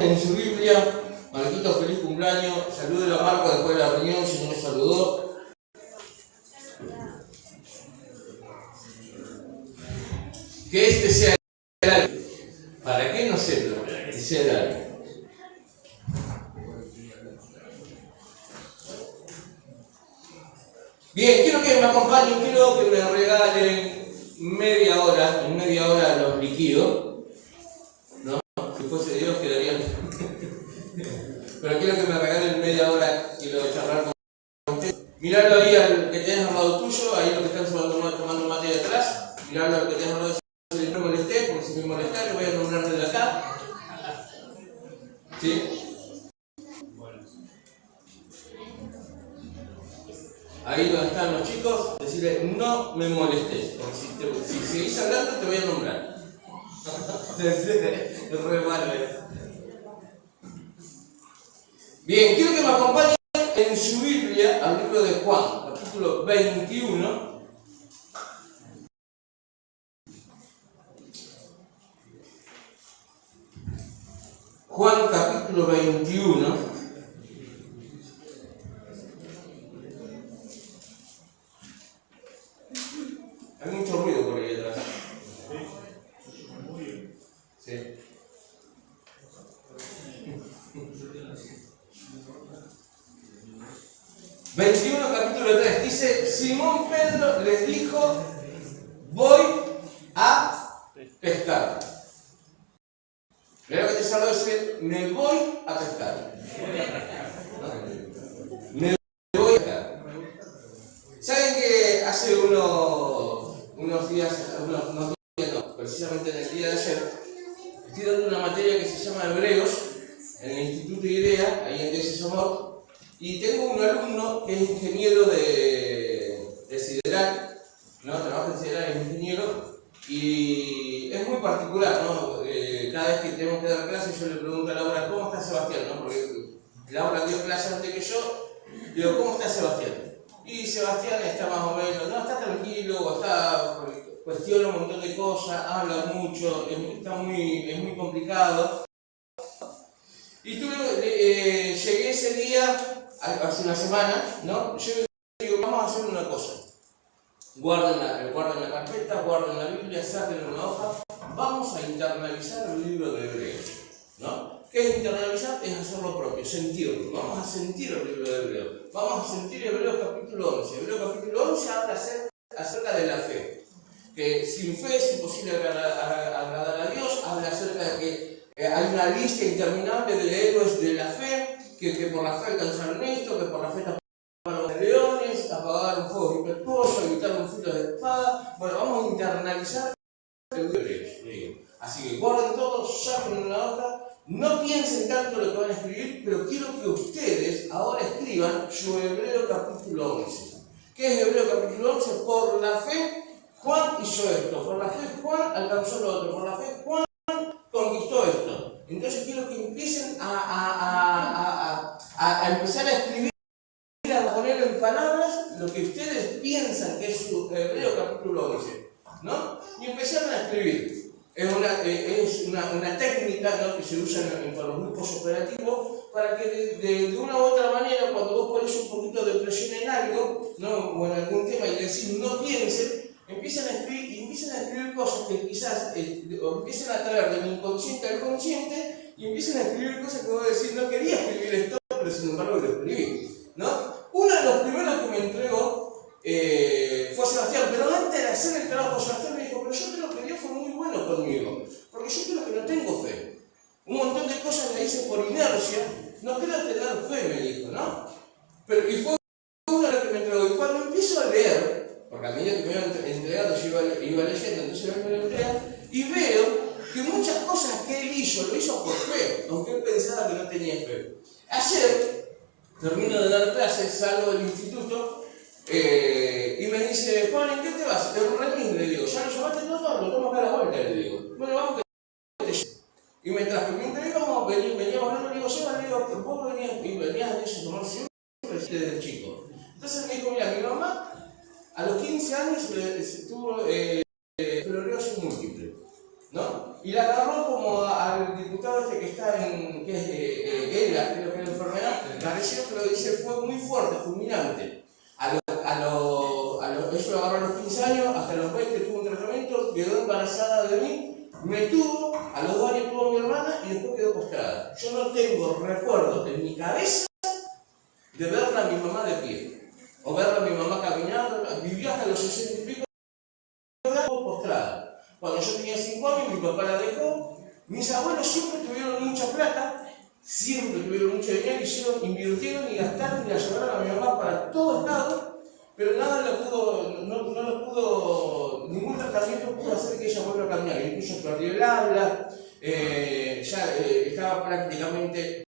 en su Biblia, Marquito, feliz cumpleaños, salude a Marco después de la reunión, si no me saludó. Que este sea el año. ¿Para qué? No sé, pero que sea el año. Bien, quiero que me acompañen, quiero que me regalen media hora, en media hora los liquidos, ¿no? Si fuese Dios quedarían. Pero quiero que me regalen media hora, quiero charlar con ustedes. Mirarlo ahí al que tenés al lado tuyo, ahí lo que están tomando mate de atrás, mirarlo al que tenés al lado tuyo, si no me molesté, porque si me molesté, le voy a nombrar desde acá. ¿Sí? Ahí donde están los chicos, decirle no me molestes, porque si seguís hablando te voy a nombrar. Es re malo. Bien, quiero que me acompañen en su Biblia al libro de Juan, capítulo 21. Juan capítulo 21. Hay mucho ruido por ahí atrás. Sí. ...21 capítulo 3... dice: Simón Pedro les dijo: voy a pescar. Mira lo que te salgo decir: me voy a pescar. Me voy a pescar. ¿Saben que hace unos días, precisamente en el día de ayer, estoy dando una materia que se llama Hebreos en el Instituto IDEA, ahí en DC Somos, y tengo un alumno que es ingeniero de sideral, ¿no? Trabaja en sideral, es ingeniero, y es muy particular, ¿no? Cada vez que tenemos que dar clases, yo le pregunto a Laura: ¿cómo está Sebastián? ¿No? Porque Laura dio clase antes que yo, digo: ¿cómo está Sebastián? Y Sebastián está más o menos, no, está tranquilo, cuestiona un montón de cosas, habla mucho, es muy complicado. Y llegué ese día, hace una semana, ¿no? Yo digo: vamos a hacer una cosa. Guarden la carpeta, guarden la Biblia, saquen una hoja, vamos a internalizar el libro de Hebreos, ¿no? ¿Qué es internalizar? Es hacer lo propio, sentirlo. Vamos a sentir el libro de Hebreos. Vamos a sentir Hebreos capítulo 11. Hebreos capítulo 11 habla acerca de la fe. Que sin fe es imposible agradar a Dios. Habla acerca de que hay una lista interminable de héroes de la fe, que por la fe alcanzaron esto, que por la fe taparon los leones, apagaron un fuego impetuoso, evitaron filos de espada. Bueno, vamos a internalizar el libro de Hebreos. Así que guarden todo, saquen una hoja. No piensen tanto lo que van a escribir, pero quiero que ustedes ahora escriban su Hebreo capítulo 11. ¿Qué es Hebreo capítulo 11? Por la fe, Juan hizo esto. Por la fe, Juan alcanzó lo otro. Por la fe, Juan conquistó esto. Entonces quiero que empiecen a empezar a escribir, a poner en palabras lo que ustedes piensan que es su Hebreo capítulo 11, ¿no? Y empezaron a escribir. Es una técnica, ¿no?, que se usa para los grupos operativos para que de una u otra manera, cuando vos pones un poquito de presión en algo, ¿no?, o en algún tema, y decís no piensen, empiezan a escribir cosas que quizás o empiezan a traer del inconsciente al consciente, y empiezan a escribir cosas que vos decís: no quería escribir esto, pero sin embargo lo escribí, ¿no? Uno de los primeros que me entregó fue Sebastián, pero antes de hacer el trabajo, Sebastián me dijo: pero yo creo que Dios fue muy bueno conmigo, porque yo creo que no tengo fe. Un montón de cosas las hice por inercia, no creo tener fe, me dijo, ¿no? Y fue uno de los que me entregó. Y cuando empiezo a leer, porque a medida que me iban entregando yo iba leyendo, entonces me lo entregan, y veo que muchas cosas que él hizo, lo hizo por fe, aunque él pensaba que no tenía fe. Ayer, termino de dar clases, salgo del instituto, y me dice: Juan, ¿en qué te vas? En remis, le digo. ¿Ya lo llamaste? No, lo tomo acá a la vuelta, le digo. Bueno, vamos que te llevo. Y mientras veníamos hablando, le digo: Seba, le digo, vos venías de eso, tomar siempre desde chico. Entonces me dijo: mira, mi mamá a los 15 años tuvo esclerosis múltiple, ¿no? y la agarró como al diputado este que está en, que es ELA, creo que es la enfermedad, pareció que lo dice, fue muy fuerte, fulminante. Eso lo agarró a los 15 años, hasta los 20 tuvo un tratamiento, quedó embarazada de mí, me tuvo, a los 2 años tuvo mi hermana y después quedó postrada. Yo no tengo recuerdos en mi cabeza de verla a mi mamá de pie, o verla a mi mamá caminando, vivió hasta los 60 y pico, postrada. Cuando yo tenía 5 años, mi papá la dejó. Mis abuelos siempre tuvieron mucha plata, siempre tuvieron mucho dinero, invirtieron y gastaron y la llevaron a mi mamá para todos lados, pero nada no pudo, ningún tratamiento pudo hacer que ella vuelva a caminar. Incluso perdió el habla, estaba prácticamente.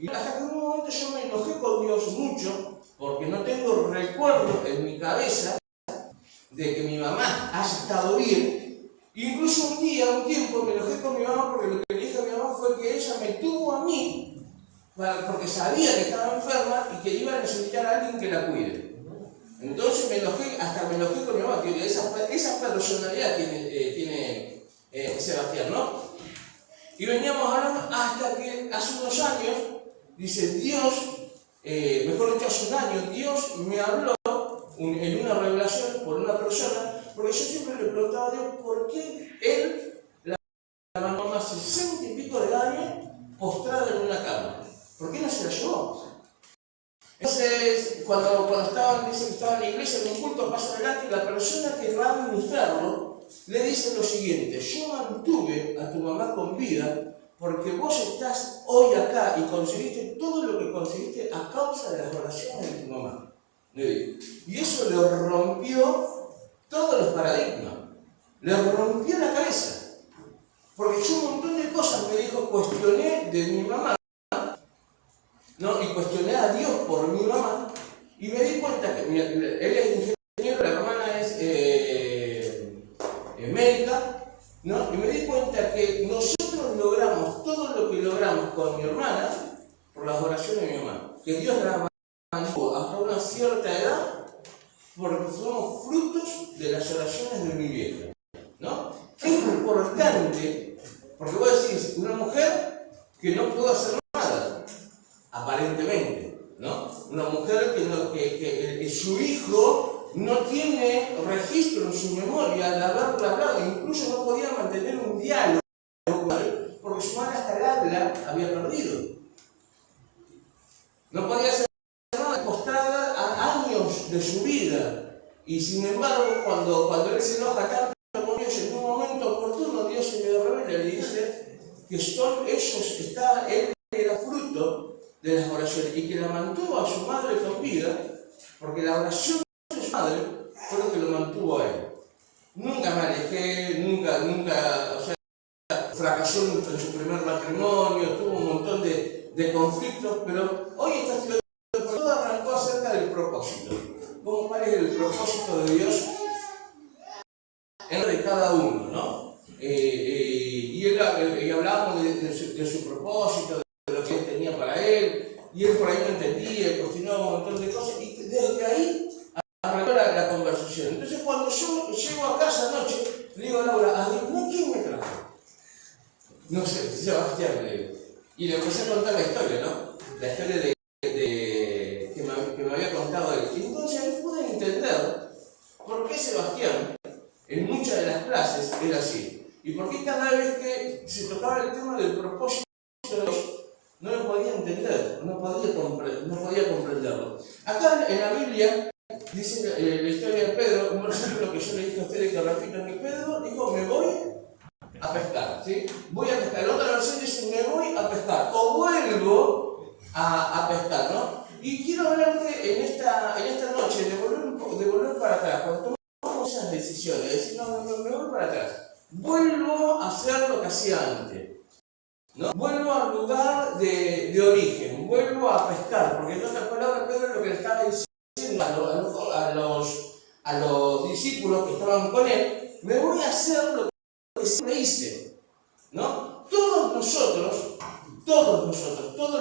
Y hasta que en un momento yo me enojé con Dios mucho, porque no tengo recuerdo en mi cabeza de que mi mamá haya estado bien. Incluso un tiempo, me enojé con mi mamá porque lo que le dije a mi mamá fue que ella me tuvo a mí porque sabía que estaba enferma y que iba a necesitar a alguien que la cuide. Entonces me enojé con mi mamá, que esa personalidad tiene Sebastián, ¿no? Y veníamos hablando hasta que hace unos años, dice Dios, mejor dicho hace un año, Dios me habló en una revelación por una persona, porque yo siempre le preguntaba a Dios por qué él la mamá 60 y pico de años postrada en una cama. ¿Por qué no se la llevó? Entonces, cuando dice que estaba en la iglesia en un culto, pasa adelante y la persona que va a administrarlo le dice lo siguiente: yo mantuve a tu mamá con vida porque vos estás hoy acá y conseguiste todo lo que conseguiste a causa de las oraciones de tu mamá. Y eso le rompió todos los paradigmas, le rompió la cabeza, porque yo un montón de cosas me dijo, cuestioné de mi mamá, ¿no? Y cuestioné a Dios por mi mamá, y me di cuenta que él es ingeniero, la hermana es médica, ¿no? Y me di cuenta que nosotros logramos todo lo que logramos con mi hermana por las oraciones de mi mamá, que Dios la mantuvo hasta una cierta edad porque somos frutos de las oraciones de mi vieja, ¿no? Es importante, porque vos decís, una mujer que no pudo hacer nada, aparentemente, ¿no? Una mujer que su hijo no tiene registro en su memoria de haberla hablado, incluso no podía mantener un diálogo con él, porque su madre hasta el habla había perdido. No podía hacer nada, postrada a años de su vida. Y sin embargo, cuando él se enoja tanto con Dios, en un momento oportuno, Dios se le revela y le dice que él era fruto de las oraciones y que la mantuvo a su madre con vida, porque la oración de su madre fue lo que lo mantuvo a él. Nunca me alejé, nunca, o sea, fracasó en su primer matrimonio, tuvo un montón de conflictos, pero hoy está estudiando, todo arrancó acerca del propósito. ¿Cuál es el propósito de Dios en lo de cada uno, ¿no? Y hablábamos de su propósito, de lo que él tenía para él, y él por ahí no entendía, continuaba un montón de cosas, y desde ahí arrancó la conversación. Entonces cuando yo llego a casa anoche, le digo a Laura, ¿adivina quién me trajo? No sé, Sebastián, le digo. Y le empecé a contar la historia, ¿no? La historia que me había contado él. Y entonces ahí pude entender por qué Sebastián, en muchas de las clases, era así. Y por qué cada vez que se tocaba el tema del propósito de Dios, no lo podía entender, no podía comprenderlo. Acá en la Biblia dice la historia de Pedro, un versículo que yo le dije a ustedes que repito, que Pedro dijo, me voy a pescar, ¿sí? Voy a pescar. La otra versión dice, me voy a pescar, o vuelvo a pescar, ¿no? Y quiero hablarte en esta noche de volver para atrás. Cuando tomamos esas decisiones, decir, no, me voy para atrás. Vuelvo a hacer lo que hacía antes, ¿no? Vuelvo al lugar de origen, vuelvo a pescar, porque en otras palabras Pedro lo que le estaba diciendo a los discípulos que estaban con él, me voy a hacer lo que siempre hice, ¿no? Todos nosotros, todo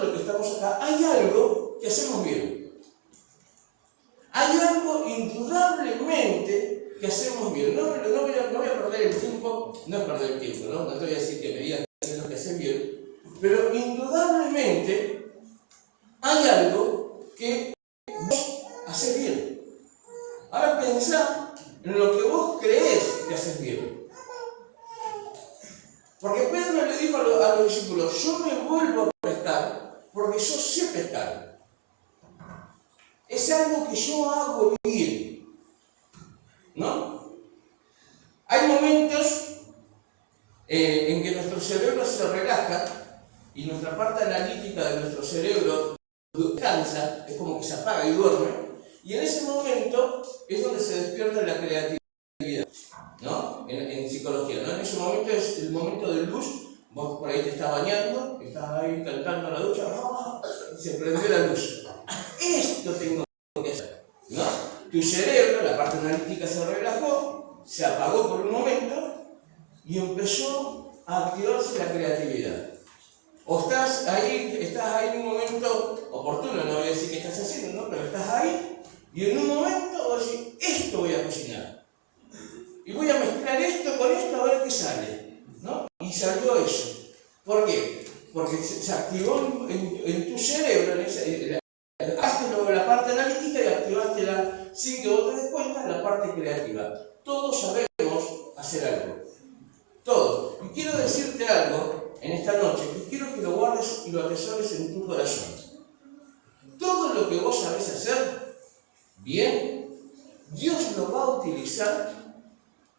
lo que estamos acá, hay algo que hacemos bien. Hay algo indudablemente que hacemos bien. No voy a perder el tiempo no es perder el tiempo, ¿no? No te voy a decir que me digas qué es lo que haces bien, pero indudablemente hay algo que vos haces bien. Ahora pensá en lo que vos creés que haces bien. Porque Pedro le dijo a los discípulos, yo me vuelvo a pescar porque yo sé pescar. Es algo que yo hago bien, ¿no? Hay momentos en que nuestro cerebro se relaja y nuestra parte analítica de nuestro cerebro descansa, es como que se apaga y duerme, y en ese momento es donde se despierta la creatividad, ¿no? En psicología, ¿no? En ese momento es el momento de luz, vos por ahí te estás bañando, estás ahí cantando en la ducha, se prendió la luz. Esto tengo que hacer, ¿no? Tu cerebro, la parte analítica se relajó, se apagó por un momento y empezó a activarse la creatividad. O estás ahí en un momento oportuno, no voy a decir qué estás haciendo, ¿no? Pero estás ahí y en un momento vos decís, esto voy a cocinar. Y voy a mezclar esto con esto a ver qué sale, ¿no? Y salió eso. ¿Por qué? Porque se activó en tu cerebro, activaste la parte analítica y activaste sin que vos te des cuenta, la parte creativa. Todos sabemos hacer algo. Todos. Y quiero decirte algo en esta noche, que quiero que lo guardes y lo atesores en tu corazón. Todo lo que vos sabés hacer bien, Dios lo va a utilizar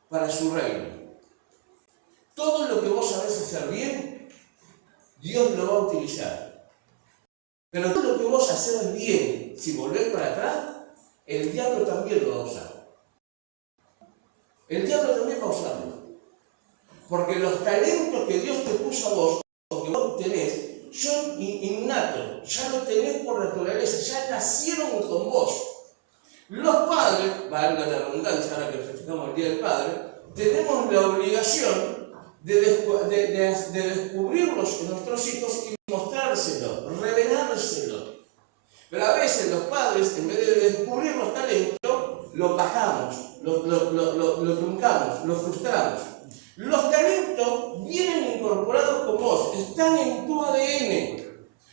para su reino. Todo lo que vos sabés hacer bien, Dios lo va a utilizar. Pero todo lo que vos haces bien, si volvés para atrás, el diablo también lo va a usar. El diablo también va a usarlo. Porque los talentos que Dios te puso a vos, o que vos tenés, son innatos. Ya lo tenés por naturaleza, ya nacieron con vos. Los padres, valga la redundancia, ahora que festejamos el Día del Padre, tenemos la obligación de descubrirlos en nuestros hijos y mostrárselos, revelárselos. Pero a veces los padres, en vez de descubrir los talentos, los bajamos, lo truncamos, lo frustramos. Los talentos vienen incorporados con vos, están en tu ADN.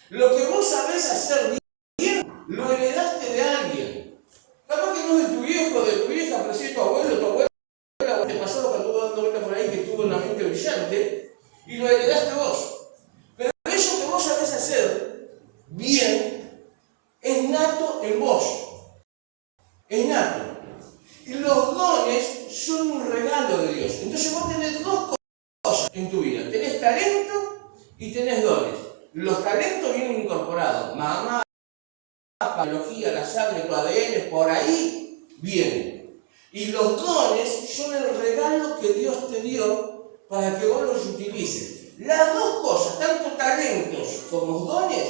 Lo que vos sabés hacer bien, lo heredaste de alguien. Capaz que no es de tu viejo, de tu vieja, pero sí de tu abuelo, tu abuela, o te pasó cuando estuvo dando vueltas por ahí que tuvo una mente brillante, y lo heredaste vos. Pero eso que vos sabés hacer bien, es nato en vos. Es nato. Y los dones son un regalo de Dios. Entonces vos tenés dos cosas en tu vida. Tenés talento y tenés dones. Los talentos vienen incorporados. Mamá, la biología, la sangre, tu ADN, por ahí vienen. Y los dones son el regalo que Dios te dio para que vos los utilices. Las dos cosas, tanto talentos como dones,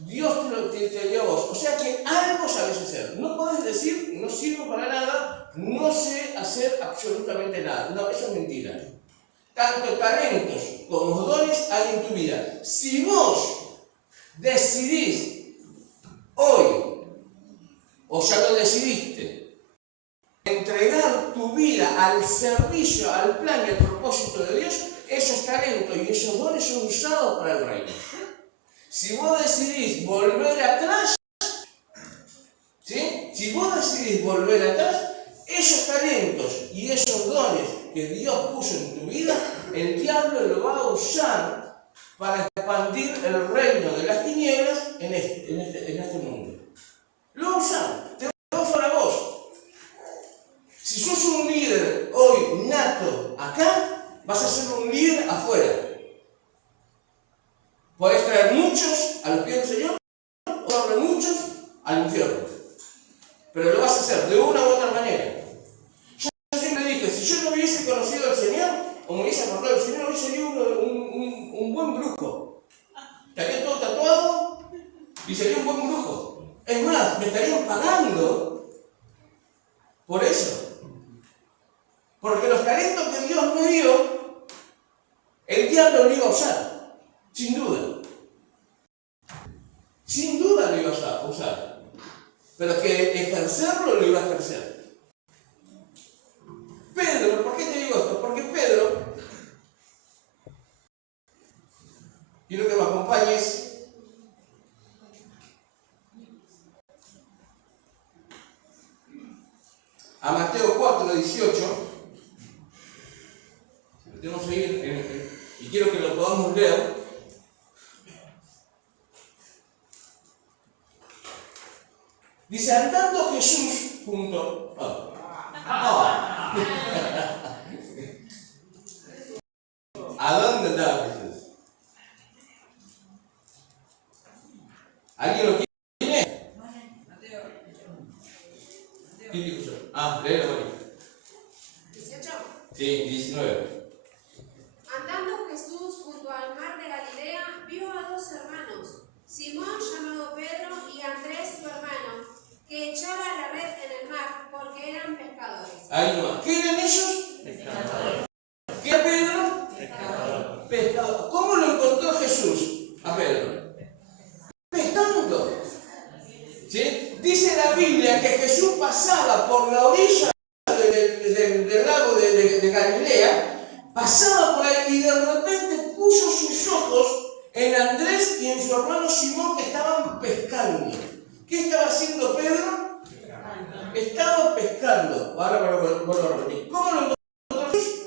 Dios te dio a vos. O sea que algo sabes hacer. No podés decir, no sirvo para nada, no sé hacer absolutamente nada. No, eso es mentira. Tanto talentos como dones hay en tu vida. Si vos decidís hoy, o ya lo decidiste, entregar tu vida al servicio, al plan y al propósito de Dios, esos talentos y esos dones son usados para el reino. Si vos decidís volver atrás, ¿sí? Si vos decidís volver atrás, esos talentos y esos dones que Dios puso en tu vida, el diablo lo va a usar para expandir el reino de las tinieblas en este mundo. Lo va a usar, te va a usar a vos. Si sos un líder hoy nato acá, vas a ser un líder afuera. Podés traer muchos a los pies del Señor, o traer muchos al infierno. Pero lo vas a hacer de una u otra manera. Yo siempre dije, si yo no hubiese conocido al Señor, o me hubiese apartado del Señor, hoy sería un buen brujo. Estaría todo tatuado y sería un buen brujo. Es más, me estarían pagando por eso. Porque los talentos que Dios me dio, el diablo lo iba a usar. Sin duda. Sin duda lo iba a usar. Pero que ejercerlo lo iba a ejercer. Pedro, ¿por qué te digo esto? Porque Pedro podemos seguir, y quiero que lo podamos leer. Dice, andando Jesús junto... ¿A dónde andaba Jesús? ¿Alguien lo tiene? ¿Quién dijo yo? Léelo, María. 18. Sí, 19. Andando Jesús junto al mar de Galilea, vio a dos hermanos, Simón llamado Pedro y Andrés su hermano, que echaban la red en el mar porque eran pescadores. Ahí nomás. ¿Qué eran ellos? Pescador. ¿Qué era Pedro? Pescador. Pescador. ¿Cómo lo encontró Jesús a Pedro? Pescando. ¿Sí? Dice la Biblia que Jesús pasaba por la orilla del lago de Galilea, pasaba por ahí y de repente puso sus ojos en Andrés y en su hermano Simón, que estaban pescando. ¿Qué estaba haciendo Pedro? Estaba pescando. Ahora vuelvo a repetir. ¿Cómo lo encontró Jesús?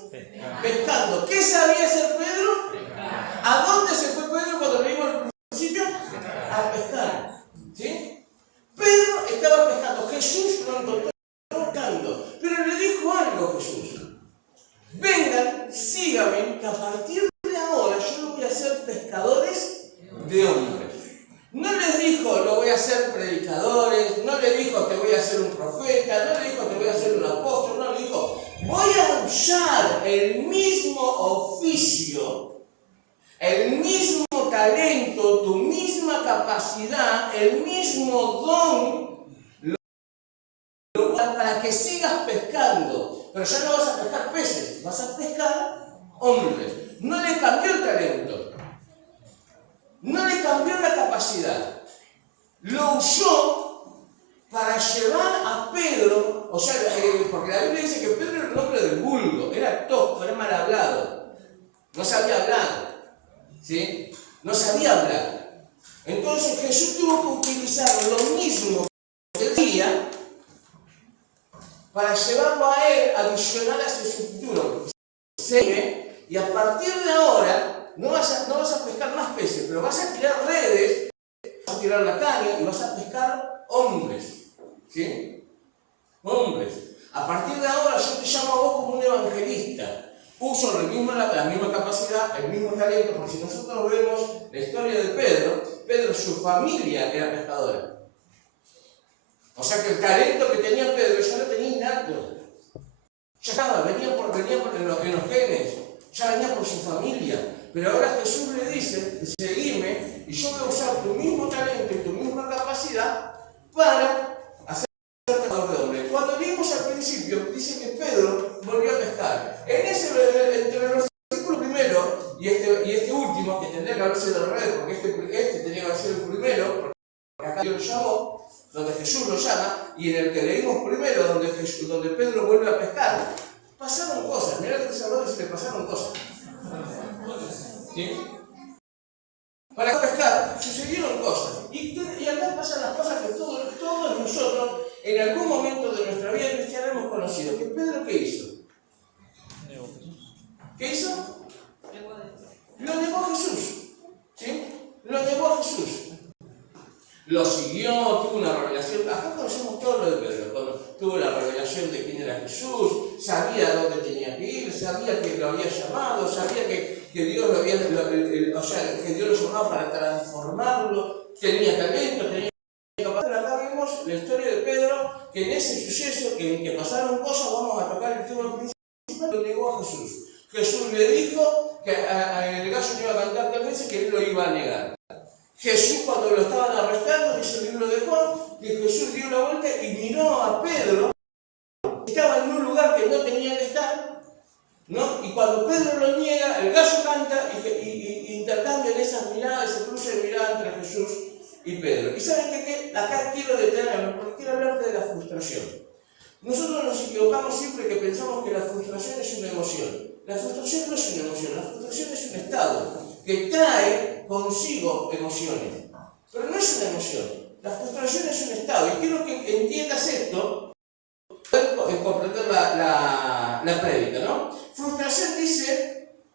Pescando. ¿Qué sabía hacer Pedro? ¿A dónde se fue Pedro cuando leímos al principio? A pescar. ¿Sí? Pedro estaba pescando. Jesús lo encontró pescando. Pero le dijo algo Jesús. Vengan, síganme, que a partir de ahora yo los voy a hacer pescadores de hombres. No les dijo, lo voy a hacer predicadores, no le dijo, te voy a hacer un profeta, no le dijo, te voy a hacer un apóstol, no le dijo, voy a usar el mismo oficio, el mismo talento, tu misma capacidad, el mismo don, para que sigas pescando. Pero ya no vas a pescar peces, vas a pescar hombres. No le cambió el talento. No le cambió la capacidad. Lo usó para llevar a Pedro, o sea, porque la Biblia dice que Pedro era el hombre del vulgo, era tosco, era mal hablado, no sabía hablar, ¿sí? No sabía hablar. Entonces Jesús tuvo que utilizar lo mismo que día para llevarlo a él a visionar hacia su futuro. Y a partir de ahora no vas a pescar más peces, pero vas a tirar redes, vas a tirar la caña y vas a pescar hombres. ¿Sí? Hombres. A partir de ahora yo te llamo a vos como un evangelista. Uso la misma capacidad, el mismo talento, porque si nosotros vemos la historia de Pedro, su familia era pescadora. O sea que el talento que tenía Pedro ya lo tenía innato. Ya estaba, venía en los genes, ya venía por su familia. Pero ahora Jesús le dice, seguime y yo voy a usar tu mismo talento y tu misma capacidad para hacer pescador de hombres. Cuando leímos al principio, dice que Pedro volvió a pescar. Entre el versículo primero y este último, que tendría que haber sido al revés, porque este tenía que haber sido el primero, porque acá Dios lo llamó, donde Jesús lo llama, y en el que leímos primero, donde Pedro vuelve a pescar, pasaron cosas. Mirá que Salvador se le pasaron cosas. ¿Sí? Para pescar sucedieron cosas. Y acá pasan las cosas que todos nosotros, en algún momento de nuestra vida cristiana, hemos conocido. ¿Que Pedro qué hizo? ¿Qué hizo? Lo negó a Jesús. ¿Sí? Lo negó a Jesús. Lo siguió, tuvo una revelación. Acá conocemos todo lo de Pedro. Tuvo la revelación de quién era Jesús, sabía dónde tenía que ir, sabía que lo había llamado, sabía que Dios que Dios lo llamaba para transformarlo, tenía talento, tenía capacidad. Acá vemos la historia de Pedro, que en ese suceso, en que pasaron cosas, vamos a tocar el tema principal, lo negó a Jesús. Jesús le dijo que el gallo no iba a cantar 3 veces, que él lo iba a negar. Jesús, cuando lo estaban arrestando, dice el libro de Juan, que Jesús dio la vuelta y miró a Pedro, que estaba en un lugar que no tenía que estar, ¿no? Y cuando Pedro lo niega, el gallo canta y intercambian esas miradas, ese cruce de mirada entre Jesús y Pedro. Y ¿saben qué? Acá quiero detenerme, porque quiero hablarte de la frustración. Nosotros nos equivocamos siempre que pensamos que la frustración es una emoción. La frustración no es una emoción, la frustración es un estado que trae consigo emociones, pero no es una emoción. La frustración es un estado, y quiero que entiendas esto para comprender la prédica, ¿no? Frustración dice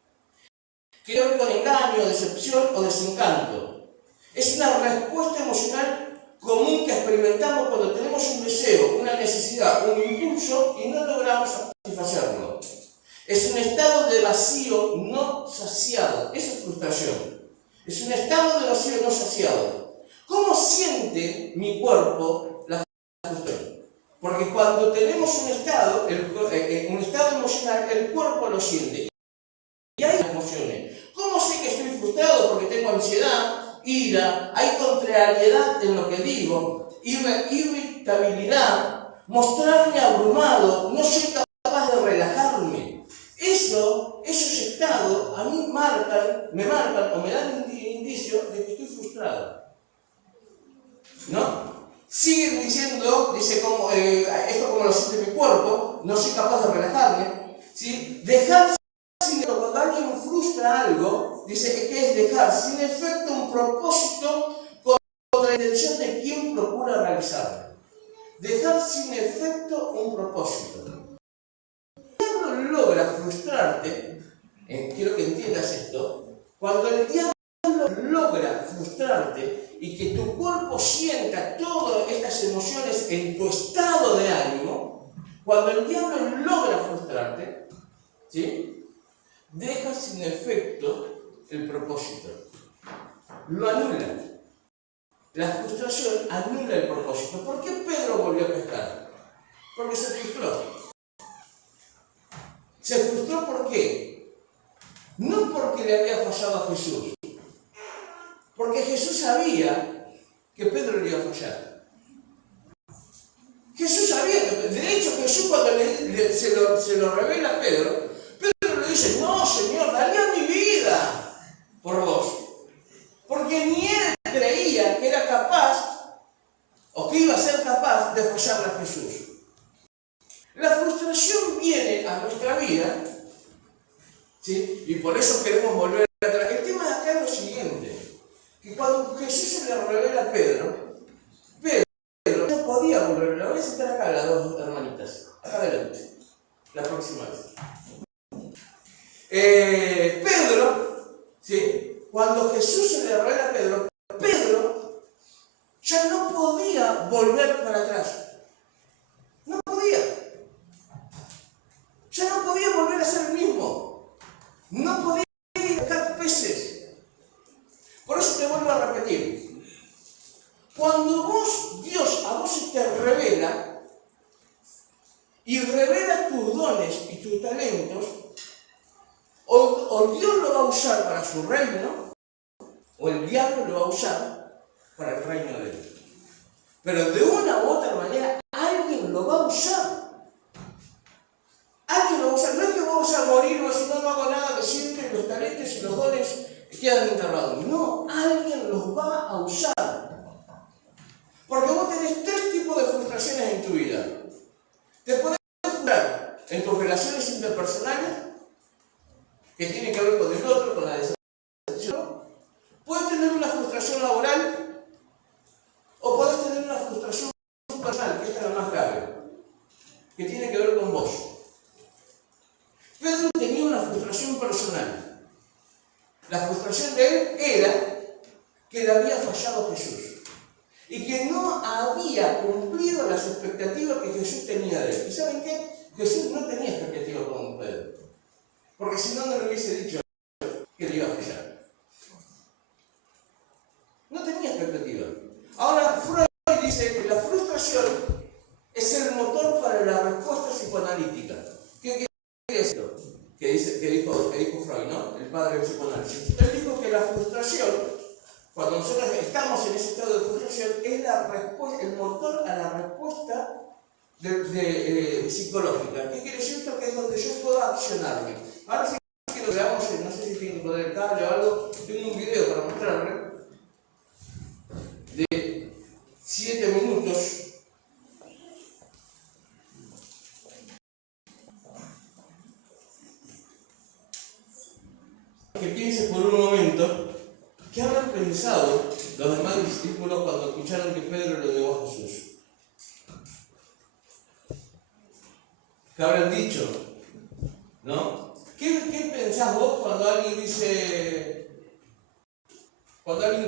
Tiene que ver con engaño, decepción o desencanto. Es una respuesta emocional común que experimentamos cuando tenemos un deseo, una necesidad, un impulso y no logramos satisfacerlo. Es un estado de vacío no saciado. Eso es frustración. Es un estado de vacío no saciado. ¿Cómo siente mi cuerpo la frustración? Porque cuando tenemos un estado emocional, el cuerpo lo siente. Y hay emociones. ¿Cómo sé que estoy frustrado? Porque tengo ansiedad, ira, hay contrariedad en lo que digo, irritabilidad, mostrarme abrumado, no soy capaz de relajarme. Esos estados a mí me marcan o me dan indicio de que estoy frustrado. ¿No? Siguen diciendo, esto como lo siente mi cuerpo, no soy capaz de relajarme. ¿Sí? Dejar cuando alguien frustra algo, dice que es dejar sin efecto un propósito con la intención de quien procura realizarlo. Dejar sin efecto un propósito. Cuando el diablo logra frustrarte, quiero que entiendas esto, cuando el diablo logra frustrarte y que tu cuerpo sienta todas estas emociones en tu estado de ánimo, cuando el diablo logra frustrarte, ¿sí? Deja sin efecto el propósito. Lo anula. La frustración anula el propósito. ¿Por qué Pedro volvió a pescar? Porque se frustró. ¿Se frustró por qué? No porque le había fallado a Jesús. Porque Jesús sabía que Pedro le iba a fallar. Jesús sabía que, de hecho, Jesús cuando se lo revela a Pedro le dice, no, Señor, daría mi vida por vos. Porque ni él creía que era capaz, o que iba a ser capaz de fallarle a Jesús. La frustración viene a nuestra vida, ¿sí? Y por eso queremos volver atrás. El tema de acá es lo siguiente, que cuando Jesús se le revela a Pedro no podía volver. La voy a sentar acá las dos hermanitas, acá adelante, la próxima vez. Pedro, ¿sí? Cuando Jesús se le revela a Pedro ya no podía volver para atrás. No podía. Ya no podía volver a ser el mismo. No podía ir a pescar peces. Por eso te vuelvo a repetir. Cuando Dios a vos te revela y revela tus dones y tus talentos, o Dios lo va a usar para su reino, o el diablo lo va a usar para el reino de Él. Pero de una u otra manera, alguien lo va a usar. Alguien lo va a usar. No es que vamos a morir o si no hago nada, me siento y los talentos y los dones quedan enterrados. No, alguien los va a usar. Porque vos tenés tres tipos de frustraciones en tu vida. Te podés frustrar en tus relaciones interpersonales, que tiene que ver con el otro, con la decepción. Puedes tener una frustración laboral o puedes tener una frustración personal, que esta es la más grave, que tiene que ver con vos. Pedro tenía una frustración personal. La frustración de él era que le había fallado Jesús y que no había cumplido las expectativas que Jesús tenía de él. ¿Y saben qué? Jesús no tenía expectativas con Pedro, porque si no, no le hubiese dicho que le iba a fallar. No tenía expectativa. Ahora, Freud dice que la frustración es el motor para la respuesta psicoanalítica. ¿Qué es esto? Que dijo Freud, ¿no? El padre del psicoanálisis. Él dijo que la frustración, cuando nosotros estamos en ese estado de frustración, es el motor a la respuesta psicológica. ¿Qué quiere decir esto? Que es donde yo puedo accionarme. Ahora sí quiero que veamos, no sé si tienen que poner el cable o algo, tengo un video para mostrarle de 7 minutos. Que piense por un momento, ¿qué habrán pensado los demás discípulos cuando escucharon que Pedro lo llevó a Jesús? ¿Qué habrán dicho? ¿No? ¿Qué pensaron? pensás vos cuando alguien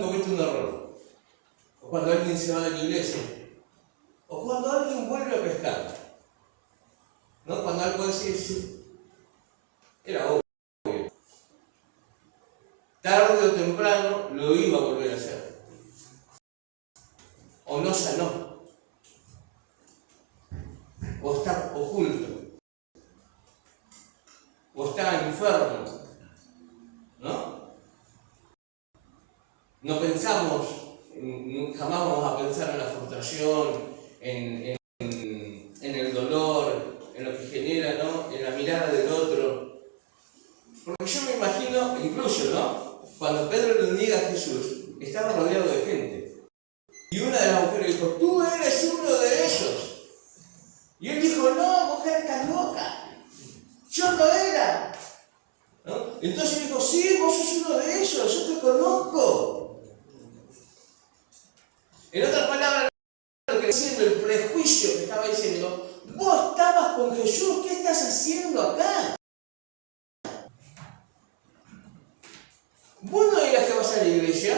comete un error? O cuando alguien se va de la iglesia. O cuando alguien vuelve a pescar. ¿No? Cuando algo decís, era obvio. Tarde o temprano lo iba a volver a hacer. O no sanó. O está oculto. O está enfermo. ¿No? No pensamos, jamás vamos a pensar en la frustración, en el dolor, en lo que genera, ¿no? En la mirada del otro. Porque yo me imagino, incluso, ¿no? Cuando Pedro le niega a Jesús, estaba rodeado de gente. Y una de las mujeres dijo, tú eres uno de ellos. Y él dijo, no, mujer, estás loca. Yo no era. ¿No? Entonces dijo, sí, vos sos uno de ellos, yo te conozco. En otras palabras, lo que diciendo, el prejuicio que estaba diciendo, vos estabas con Jesús, ¿qué estás haciendo acá? ¿Vos no eras que vas a la iglesia?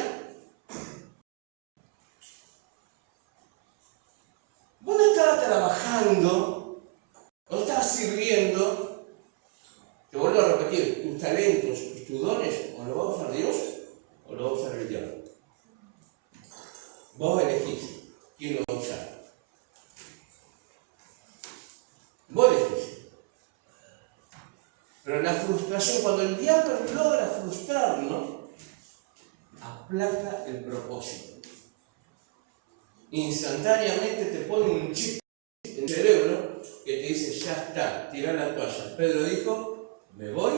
¿Vos no estabas trabajando? ¿No estabas sirviendo? Te vuelvo a repetir, tus talentos, tus dones, o lo va a usar Dios, o lo va a usar el diablo. Vos elegís quién lo va a usar. Vos elegís. Pero la frustración, cuando el diablo logra frustrarnos, aplaca el propósito. Instantáneamente te pone un chip en el cerebro que te dice, ya está, tirá la toalla. Pedro dijo, me voy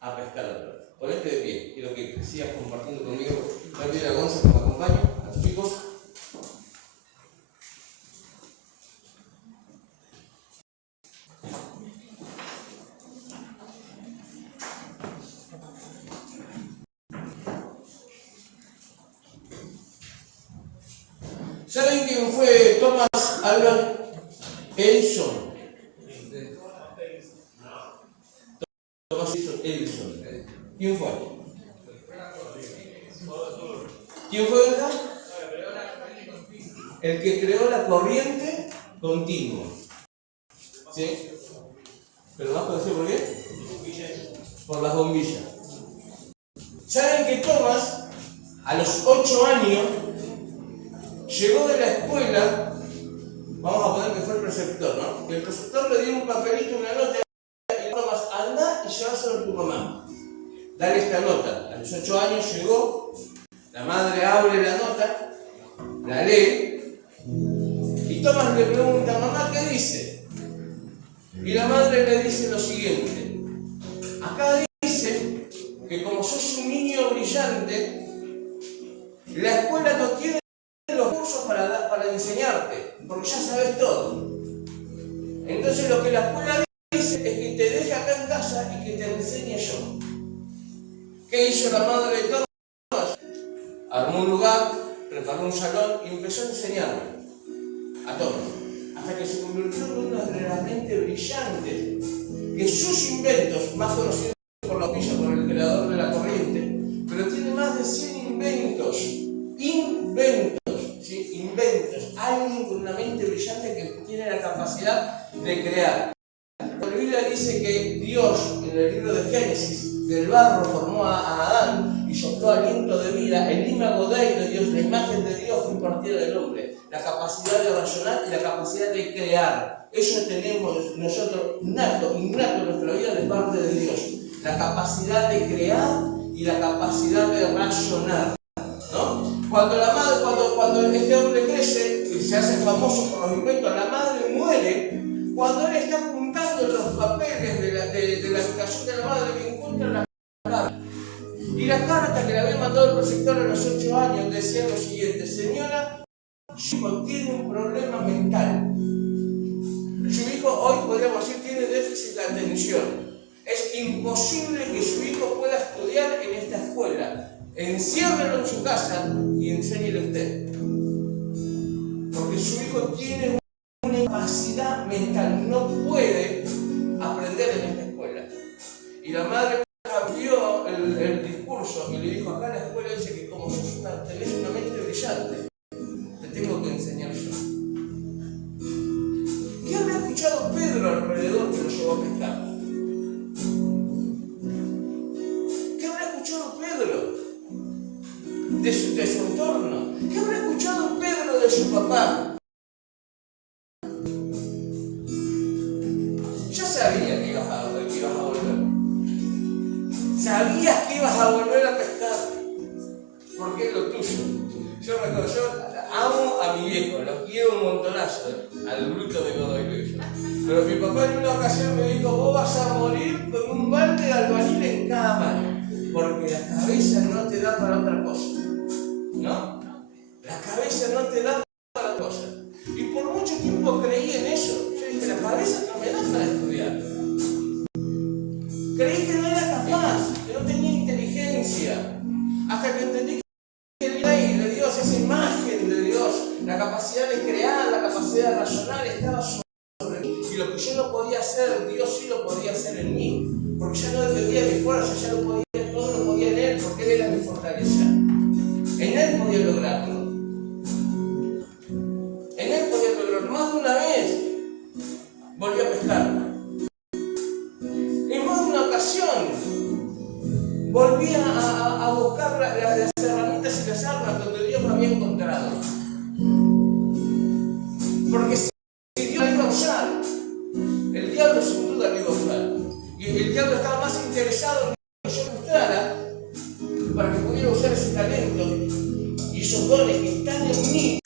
a pescar otra vez. Ponete de pie, quiero que sigas compartiendo conmigo. Voy a pedir a Gonza que me acompañe, a los chicos. ¿Saben quién fue Thomas Albert Edison? Thomas Edison. ¿Quién fue? ¿Quién fue, verdad? El que creó la corriente continua. ¿Sí? ¿Pero más conocido por qué? Por las bombillas. ¿Saben que Thomas, a los 8 años, llegó de la escuela? Vamos a poner que fue el preceptor, ¿no? El preceptor le dio un papelito, una nota, y Thomas, anda y llévaselo a tu mamá. Dale esta nota. A los 8 años llegó, la madre abre la nota, la lee, y Thomas le pregunta, mamá, ¿qué dice? Y la madre le dice lo siguiente, acá dice que como sos un niño brillante, la escuela no tiene los cursos para enseñarte, porque ya sabes todo. Entonces lo que la escuela dice es que te deje acá en casa y que te enseñe yo. ¿Qué hizo la madre de Thomas? Armó un lugar, preparó un salón y empezó a enseñarme a todos. Hasta que se convirtió en uno de las mentes brillantes, que sus inventos, más conocidos por la pilla, por el creador de la corriente, pero tiene más de 100 inventos. ¿Sí? Inventos. Alguien con una mente brillante que tiene la capacidad de crear. La Biblia dice que Dios, en el libro de Génesis, del barro formó a Adán y sopló aliento de vida. El imago Dei de Dios, la imagen de Dios fue impartida del hombre. La capacidad de razonar y la capacidad de crear. Eso tenemos nosotros innato en nuestra vida de parte de Dios. La capacidad de crear y la capacidad de razonar. ¿No? Cuando este hombre crece y se hace famoso por los inventos, la madre muere. Cuando él está juntando los papeles de la habitación de la madre, que encuentra la carta. Y la carta que le había mandado el preceptor a los 8 años decía lo siguiente: señora, su hijo tiene un problema mental. Su hijo hoy, podríamos decir, tiene déficit de atención. Es imposible que su hijo pueda estudiar en esta escuela. Enciérrelo en su casa y enséñele usted. Porque su hijo tiene una capacidad mental, no puede aprender en esta escuela. Y la madre curso y le dijo, acá en la escuela dice que como tenés una mente brillante, te tengo que enseñar yo. ¿Qué habrá escuchado Pedro alrededor que lo llevó a pescar? ¿Qué habrá escuchado Pedro de su entorno? ¿Qué habrá escuchado Pedro de su papá? Ya sabía que ibas a volver. Sabías que ibas a volver a pescar, porque es lo tuyo. Yo recuerdo, yo amo a mi viejo, lo quiero un montonazo, al bruto de Godoy Luis. Pero mi papá en una ocasión me dijo, vos vas a morir con un balde de albañil en cada mano, porque la cabeza no te da para otra cosa. ¿No? La cabeza no te da para otra cosa. Y por mucho tiempo creí en eso. Yo dije, la cabeza no me da para estudiar. Creí que no era capaz, que no tenía inteligencia. Hasta que entendí que el rey de Dios, esa imagen de Dios, la capacidad de crear, la capacidad de razonar, estaba sobre mí. Y lo que yo no podía hacer, Dios sí lo podía hacer en mí. Porque ya no dependía de mi fuerza, ya lo podía, todo lo podía en Él, porque Él era mi fortaleza. En Él podía lograrlo. En Él podía lograrlo. Más de una vez volví a pescar. En más de una ocasión volví a buscar las herramientas y las armas donde Dios me había encontrado. Porque si Dios la iba a usar, el diablo sin duda la iba a usar. Y el diablo estaba más interesado en que yo me gustara para que pudiera usar ese talento y esos dones que están en mí